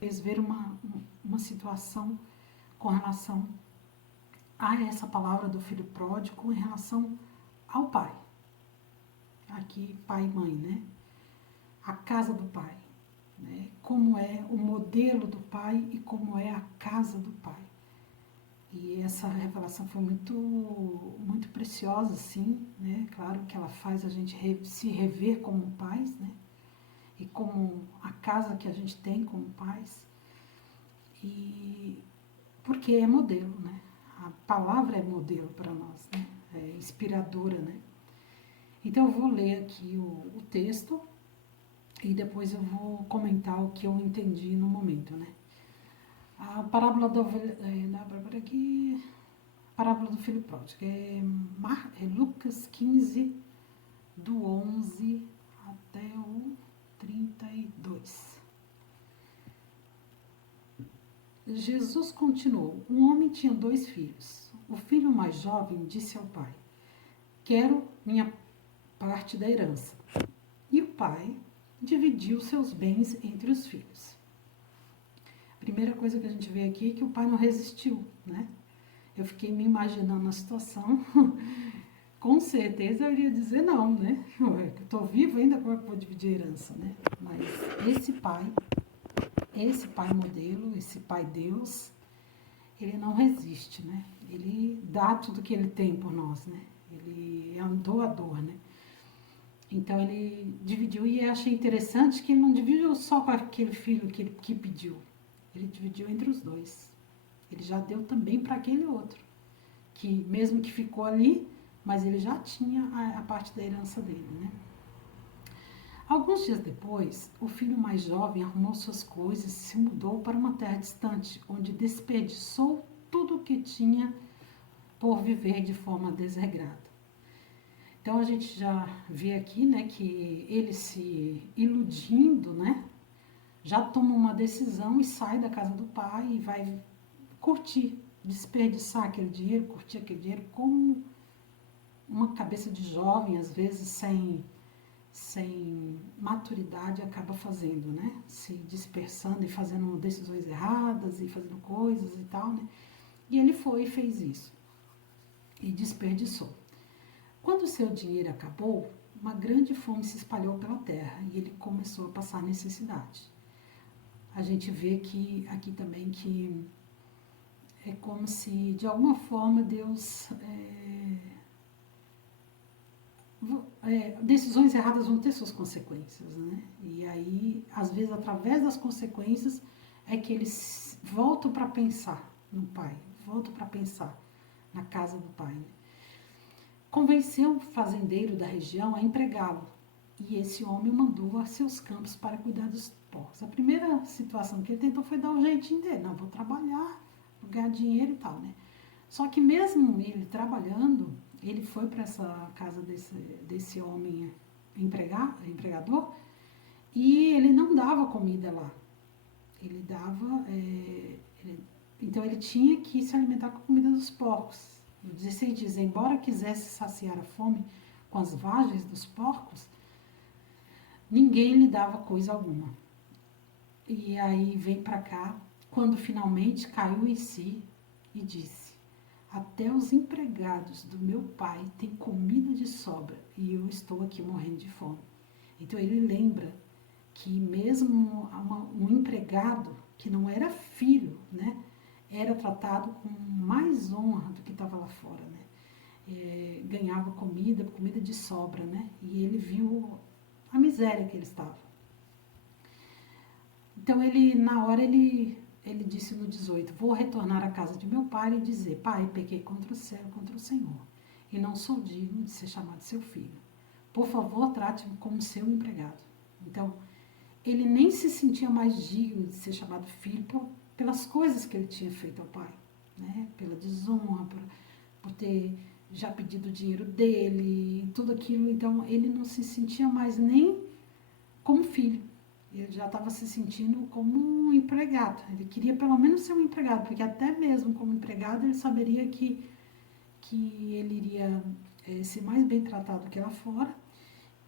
ver uma situação com relação a essa palavra do filho pródigo em relação ao pai. Aqui, pai e mãe, né? A casa do pai, né? Como é o modelo do pai e como é a casa do pai. E essa revelação foi muito preciosa, sim, né? Claro que ela faz a gente se rever como pais, né? E como a casa que a gente tem como pais. E porque é modelo, né? A palavra é modelo para nós, né? É inspiradora, né? Então eu vou ler aqui o texto e depois eu vou comentar o que eu entendi no momento, né? A parábola da ovelha, aqui, parábola do filho pródigo, é Lucas 15, do 11 até o 32. Jesus continuou: um homem tinha 2 filhos. O filho mais jovem disse ao pai: quero minha parte da herança. E o pai dividiu seus bens entre os filhos. A primeira coisa que a gente vê aqui é que o pai não resistiu, né? Eu fiquei me imaginando na situação. Com certeza eu iria dizer não, né? Eu estou vivo ainda, como é que eu vou dividir a herança, né? Mas esse pai modelo, esse pai Deus, ele não resiste, né? Ele dá tudo que ele tem por nós, né? Ele é um doador, né? Então ele dividiu, e eu achei interessante que ele não dividiu só com aquele filho que pediu. Ele dividiu entre os 2. Ele já deu também para aquele outro, que mesmo que ficou ali, mas ele já tinha a parte da herança dele, né? Alguns dias depois, o filho mais jovem arrumou suas coisas e se mudou para uma terra distante, onde desperdiçou tudo o que tinha por viver de forma desregrada. Então a gente já vê aqui, né, que ele se iludindo, né, já toma uma decisão e sai da casa do pai e vai curtir, desperdiçar aquele dinheiro, curtir aquele dinheiro como uma cabeça de jovem, às vezes sem maturidade, acaba fazendo, né? Se dispersando e fazendo decisões erradas e fazendo coisas e tal, né? E ele foi e fez isso. E desperdiçou. Quando o seu dinheiro acabou, uma grande fome se espalhou pela terra e ele começou a passar necessidade. A gente vê que aqui também que é como se de alguma forma Deus decisões erradas vão ter suas consequências, né? E aí, às vezes, através das consequências, é que eles voltam para pensar no pai, voltam para pensar na casa do pai. Né? Convenceu o fazendeiro da região a empregá-lo, e esse homem o mandou a seus campos para cuidar dos porcos. A primeira situação que ele tentou foi dar o jeitinho dele, não, vou trabalhar, vou ganhar dinheiro e tal, né? Só que mesmo ele trabalhando, ele foi para essa casa desse homem empregador, e ele não dava comida lá. Ele dava. Então ele tinha que se alimentar com a comida dos porcos. No 16 diz: embora quisesse saciar a fome com as vagens dos porcos, ninguém lhe dava coisa alguma. E aí vem para cá, quando finalmente caiu em si e disse: até os empregados do meu pai têm comida de sobra e eu estou aqui morrendo de fome. Então ele lembra que mesmo um empregado que não era filho, né, era tratado com mais honra do que estava lá fora, né? Ganhava comida de sobra, né? E ele viu a miséria que ele estava. Então ele, na hora, ele disse no 18: vou retornar à casa de meu pai e dizer: pai, pequei contra o céu e contra o Senhor, e não sou digno de ser chamado seu filho. Por favor, trate-me como seu empregado. Então, ele nem se sentia mais digno de ser chamado filho pelas coisas que ele tinha feito ao pai, né? Pela desonra, por ter já pedido o dinheiro dele, tudo aquilo. Então, ele não se sentia mais nem como filho. Ele já estava se sentindo como um empregado. Ele queria pelo menos ser um empregado, porque até mesmo como empregado ele saberia que ele iria ser mais bem tratado que lá fora.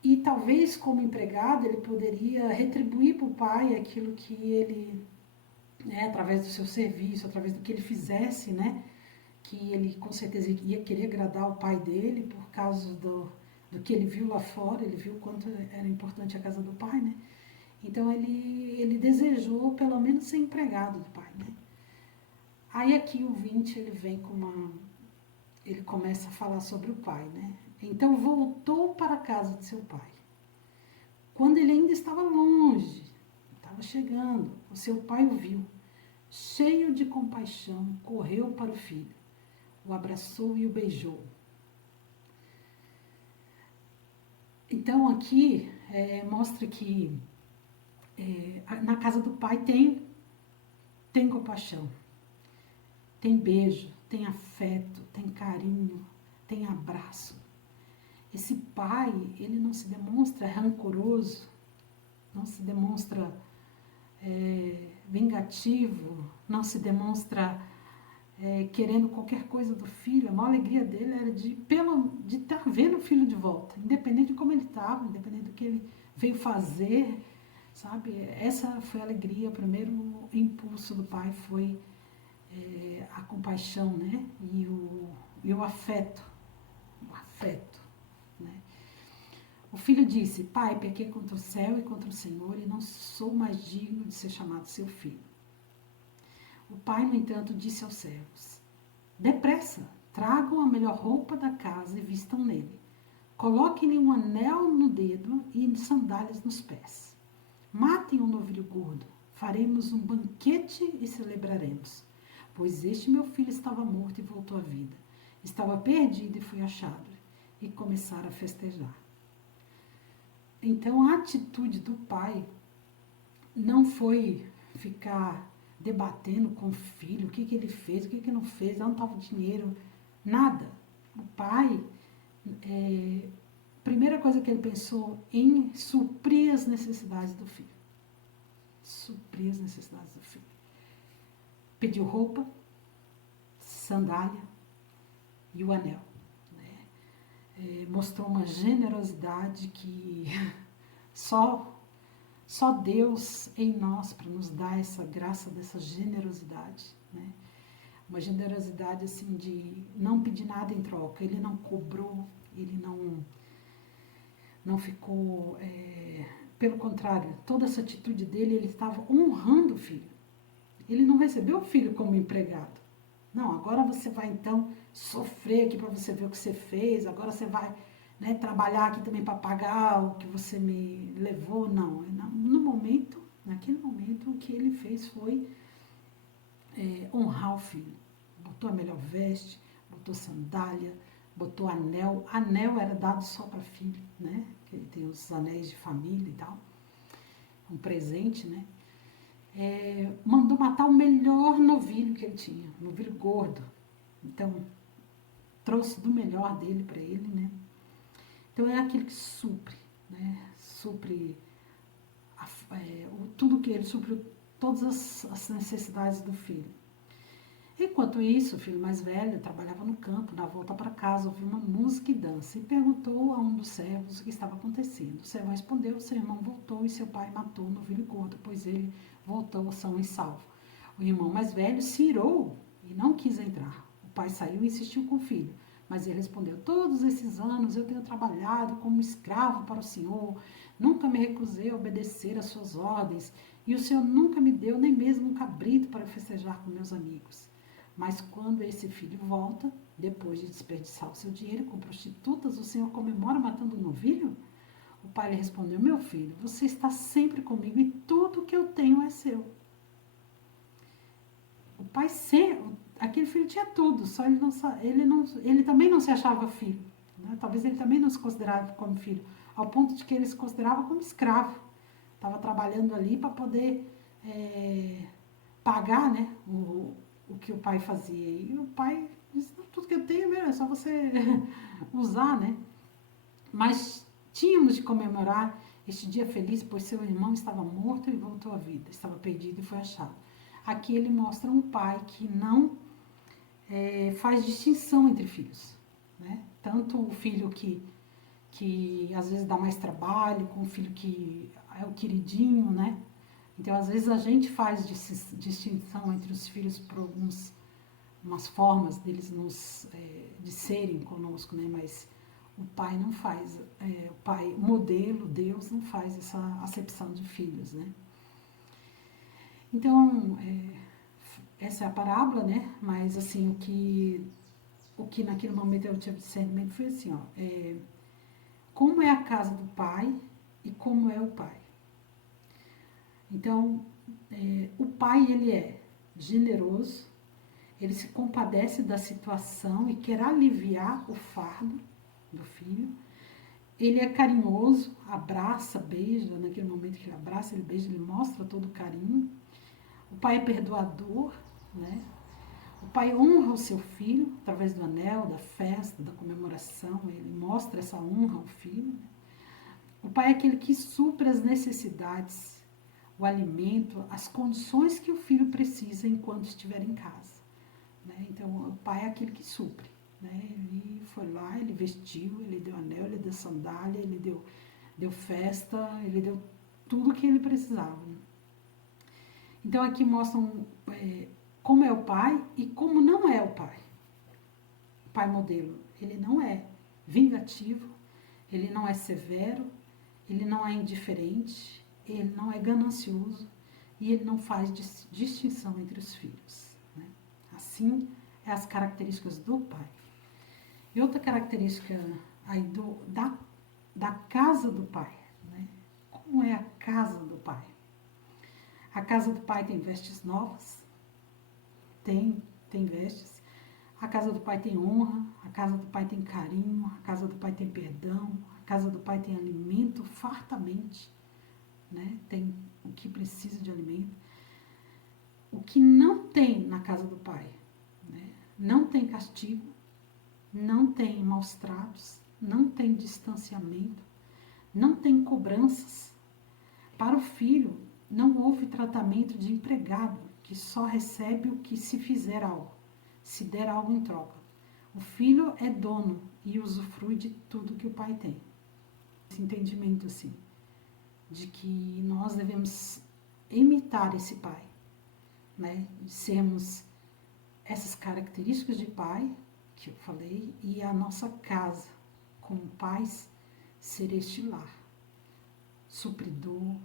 E talvez como empregado ele poderia retribuir para o pai aquilo que ele né, através do seu serviço, através do que ele fizesse, né, que ele com certeza ia querer agradar o pai dele por causa do que ele viu lá fora, ele viu quanto era importante a casa do pai, né? Então ele desejou pelo menos ser empregado do pai, né? Aí aqui o 20 ele vem com ele começa a falar sobre o pai, né? Então voltou para a casa de seu pai. Quando ele ainda estava longe, estava chegando, o seu pai o viu. Cheio de compaixão, correu para o filho, o abraçou e o beijou. Então aqui mostra que na casa do pai tem compaixão, tem beijo, tem afeto, tem carinho, tem abraço. Esse pai, ele não se demonstra rancoroso, não se demonstra vingativo, não se demonstra querendo qualquer coisa do filho. A maior alegria dele era de estar vendo o filho de volta, independente de como ele estava, independente do que ele veio fazer, sabe? Essa foi a alegria, o primeiro impulso do pai foi a compaixão, né? E o afeto, né? O filho disse: pai, pequei contra o céu e contra o Senhor e não sou mais digno de ser chamado seu filho. O pai, no entanto, disse aos servos: depressa, tragam a melhor roupa da casa e vistam nele. Coloquem-lhe um anel no dedo e sandálias nos pés. Matem um novilho gordo. Faremos um banquete e celebraremos. Pois este meu filho estava morto e voltou à vida. Estava perdido e foi achado. E começaram a festejar. Então a atitude do pai não foi ficar debatendo com o filho o que ele fez, o que não fez, onde estava o dinheiro, nada. O pai, primeira coisa que ele pensou em suprir as necessidades do filho. Suprir as necessidades do filho. Pediu roupa, sandália e o anel. Mostrou uma generosidade que só Deus em nós para nos dar essa graça dessa generosidade, né? Uma generosidade assim de não pedir nada em troca. Ele não cobrou, ele não ficou, pelo contrário, toda essa atitude dele, ele estava honrando o filho. Ele não recebeu o filho como empregado. Não, agora você vai então sofrer aqui para você ver o que você fez, agora você vai, né, trabalhar aqui também para pagar o que você me levou. Não, naquele momento, o que ele fez foi honrar o filho. Botou a melhor veste, botou sandália, botou anel. Anel era dado só para filho, né? Que tem os anéis de família e tal. Um presente, né? Mandou matar o melhor novilho que ele tinha, um novilho gordo. Então, trouxe do melhor dele para ele, né? Então, é aquilo que supre, né? Supre tudo que ele supriu, todas as necessidades do filho. Enquanto isso, o filho mais velho trabalhava no campo, na volta para casa, ouviu uma música e dança e perguntou a um dos servos o que estava acontecendo. O servo respondeu: seu irmão voltou e seu pai matou o novilho gordo, pois ele voltou são e salvo. O irmão mais velho se irou e não quis entrar. O pai saiu e insistiu com o filho, mas ele respondeu: todos esses anos eu tenho trabalhado como escravo para o Senhor, nunca me recusei a obedecer às suas ordens, e o Senhor nunca me deu nem mesmo um cabrito para festejar com meus amigos. Mas quando esse filho volta, depois de desperdiçar o seu dinheiro com prostitutas, o Senhor comemora matando um novilho? O pai lhe respondeu: meu filho, você está sempre comigo e tudo que eu tenho é seu. O pai aquele filho tinha tudo, só ele também não se achava filho, né? Talvez ele também não se considerava como filho, ao ponto de que ele se considerava como escravo. Estava trabalhando ali para poder pagar, né, o que o pai fazia. E o pai disse: tudo que eu tenho mesmo, é só você usar, né? Mas tínhamos de comemorar este dia feliz, pois seu irmão estava morto e voltou à vida, estava perdido e foi achado. Aqui ele mostra um pai que não faz distinção entre filhos, né? Tanto o filho que às vezes dá mais trabalho, com o filho que é o queridinho, né? Então, às vezes, a gente faz distinção entre os filhos por umas formas deles de serem conosco, né? Mas o pai não faz, o pai, o modelo, Deus, não faz essa acepção de filhos, né? Então, essa é a parábola, né? Mas, assim, o que naquele momento eu tive discernimento foi assim, ó, como é a casa do pai e como é o pai. Então, o pai, ele é generoso, ele se compadece da situação e quer aliviar o fardo do filho. Ele é carinhoso, abraça, beija, naquele momento que ele abraça, ele beija, ele mostra todo o carinho. O pai é perdoador, né? O pai honra o seu filho através do anel, da festa, da comemoração, ele mostra essa honra ao filho. O pai é aquele que supre as necessidades, o alimento, as condições que o filho precisa enquanto estiver em casa. Né? Então, o pai é aquele que supre. Né? Ele foi lá, ele vestiu, ele deu anel, ele deu sandália, ele deu festa, ele deu tudo o que ele precisava. Então, aqui mostram como é o pai e como não é o pai. O pai modelo, ele não é vingativo, ele não é severo, ele não é indiferente, ele não é ganancioso e ele não faz distinção entre os filhos. Né? Assim, é as características do pai. E outra característica aí da casa do pai. Né? Como é a casa do pai? A casa do pai tem vestes novas? Tem vestes. A casa do pai tem honra, a casa do pai tem carinho, a casa do pai tem perdão, a casa do pai tem alimento fartamente, né? Tem o que precisa de alimento. O que não tem na casa do pai, né? Não tem castigo, não tem maus tratos, não tem distanciamento, não tem cobranças. Para o filho, não houve tratamento de empregado, que só recebe o que se fizer algo, se der algo em troca. O filho é dono e usufrui de tudo que o pai tem. Esse entendimento, assim, de que nós devemos imitar esse pai, né? De sermos essas características de pai, que eu falei, e a nossa casa, como pais, ser este lar, supridor,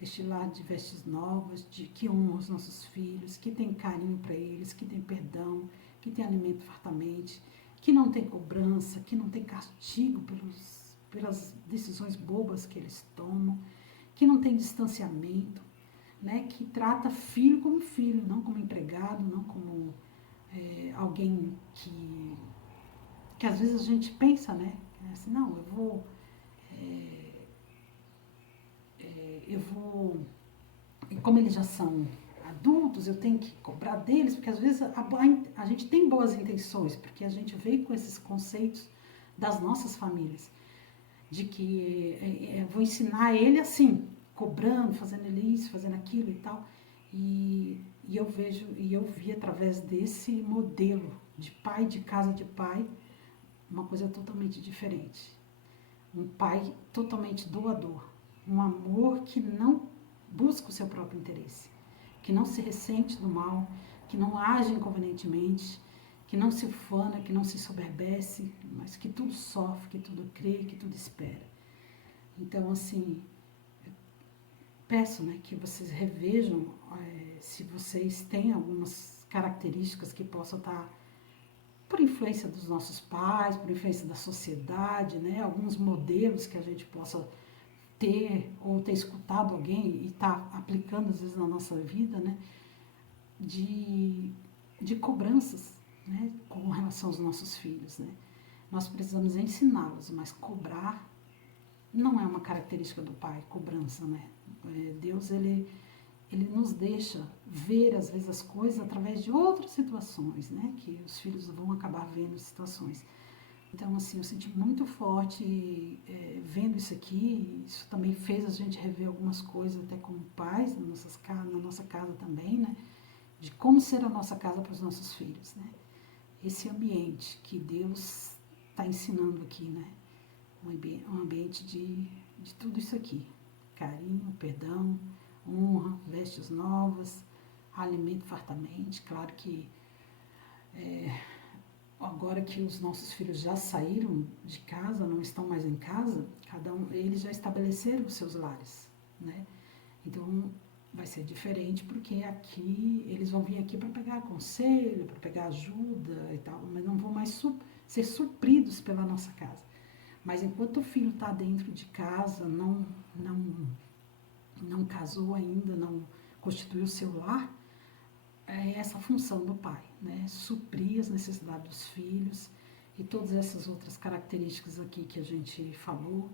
este lar de vestes novas, de que honra os nossos filhos, que tem carinho para eles, que tem perdão, que tem alimento fartamente, que não tem cobrança, que não tem castigo pelas decisões bobas que eles tomam, que não tem distanciamento, né? Que trata filho como filho, não como empregado, não como alguém que às vezes a gente pensa, né? Assim, não, como eles já são adultos, eu tenho que cobrar deles, porque às vezes a gente tem boas intenções, porque a gente veio com esses conceitos das nossas famílias, de que vou ensinar ele assim, cobrando, fazendo ele isso, fazendo aquilo e tal, e eu vi através desse modelo de pai, de casa de pai, uma coisa totalmente diferente. Um pai totalmente doador, um amor que não busca o seu próprio interesse, que não se ressente do mal, que não age inconvenientemente, que não se ufana, que não se soberbece, mas que tudo sofre, que tudo crê, que tudo espera. Então, assim, peço, né, que vocês revejam se vocês têm algumas características que possam estar por influência dos nossos pais, por influência da sociedade, né, alguns modelos que a gente possa ter ou ter escutado alguém e estar aplicando às vezes na nossa vida, né, de cobranças, né, com relação aos nossos filhos, né. Nós precisamos ensiná-los, mas cobrar não é uma característica do pai, cobrança, né. Deus, ele nos deixa ver, às vezes, as coisas através de outras situações, né, que os filhos vão acabar vendo situações. Então, assim, eu senti muito forte vendo isso aqui. Isso também fez a gente rever algumas coisas, até como pais, na nossa casa também, né? De como ser a nossa casa para os nossos filhos, né? Esse ambiente que Deus está ensinando aqui, né? Um ambiente de tudo isso aqui. Carinho, perdão, honra, vestes novas, alimento fartamente. Claro que agora que os nossos filhos já saíram de casa, não estão mais em casa, cada um, eles já estabeleceram os seus lares, né? Então vai ser diferente porque aqui eles vão vir aqui para pegar conselho, para pegar ajuda e tal, mas não vão mais ser supridos pela nossa casa. Mas enquanto o filho está dentro de casa, não casou ainda, não constituiu o seu lar, é essa função do pai, né? Suprir as necessidades dos filhos e todas essas outras características aqui que a gente falou.